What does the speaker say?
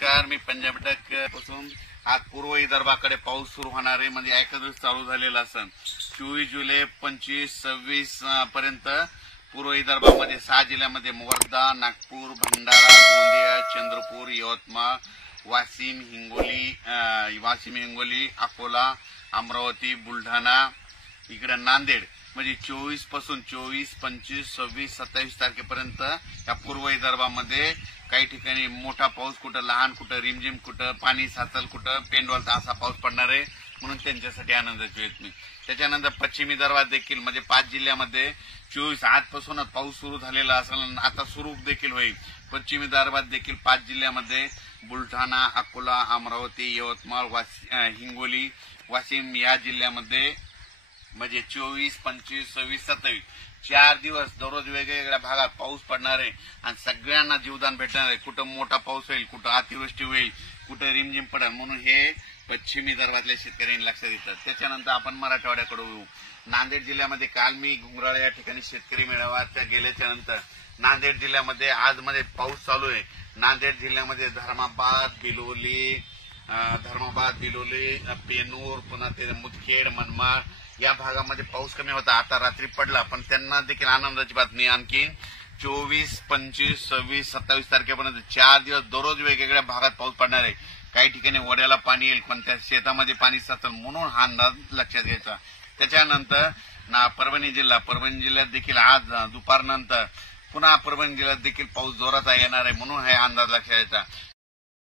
नमस्कार, मी पंजाब डक पासून आज पूर्व विदर्भाकडे पाऊस सुरू होणार आहे. म्हणजे एखादच चालू झालेला असन 24 जुलै 25, 26 पर्यंत पूर्व विदर्भामध्ये 6 जिल्ह्यामध्ये वर्धा, नागपूर, भंडारा, गोंदिया, चंद्रपूर, यवतमाळ, वाशिम, हिंगोली, अकोला, अमरावती, बुलढाणा, इकडे नांदेड म्हणजे 24 पासून 24, 25, 26, 27 तारखेपर्यंत या पूर्व विदर्भामध्ये काही ठिकाणी मोठा पाऊस, कुठं लहान, कुठं रिमझिम, कुठं पाणी साचल, कुठं पेंडवलचा असा पाऊस पडणार आहे. म्हणून त्यांच्यासाठी आनंदाची वेळ मी. त्याच्यानंतर पश्चिम विदर्भात देखील म्हणजे 5 जिल्ह्यामध्ये 24 आजपासूनच पाऊस सुरू झालेला असेल, आता सुरू देखील होईल. पश्चिम विदर्भात देखील 5 जिल्ह्यामध्ये बुलढाणा, अकोला, अमरावती, यवतमाळ, हिंगोली, वाशिम या जिल्ह्यामध्ये म्हणजे 24, 25, 26, 27 4 दिवस दररोज वेगवेगळ्या भागात पाऊस पडणार आहे आणि सगळ्यांना जीवदान भेटणार आहे. कुठं मोठा पाऊस होईल, कुठं अतिवृष्टी होईल, कुठं रिमझिम पडेल. म्हणून हे पश्चिम विदर्भातल्या शेतकऱ्यांनी लक्षात घेतलं. त्याच्यानंतर आपण मराठवाड्याकडे येऊ. नांदेड जिल्ह्यामध्ये काल मी घुंगराळ या ठिकाणी शेतकरी मेळाव्यात गेल्याच्या नंतर नांदेड जिल्ह्यामध्ये आज मध्ये पाऊस चालू आहे. नांदेड जिल्ह्यामध्ये धर्माबाद, बिलोली, पेनूर, पुन्हा ते मुदखेड, मनमाड या भागामध्ये पाऊस कमी होता. आता रात्री पडला, पण त्यांना देखील आनंदाची बातमी. आणखी 24, 25, 26, 27 तारखेपर्यंत 4 दिवस दररोज वेगवेगळ्या भागात पाऊस पडणार आहे. काही ठिकाणी वड्याला पाणी येईल, पण त्या शेतामध्ये पाणी साचेल, म्हणून हा अंदाज लक्षात घ्यायचा. त्याच्यानंतर परभणी जिल्ह्यात देखील आज दुपारनंतर पुन्हा परभणी जिल्ह्यात देखील पाऊस जोराचा येणार आहे, म्हणून हा अंदाज लक्षात घ्यायचा.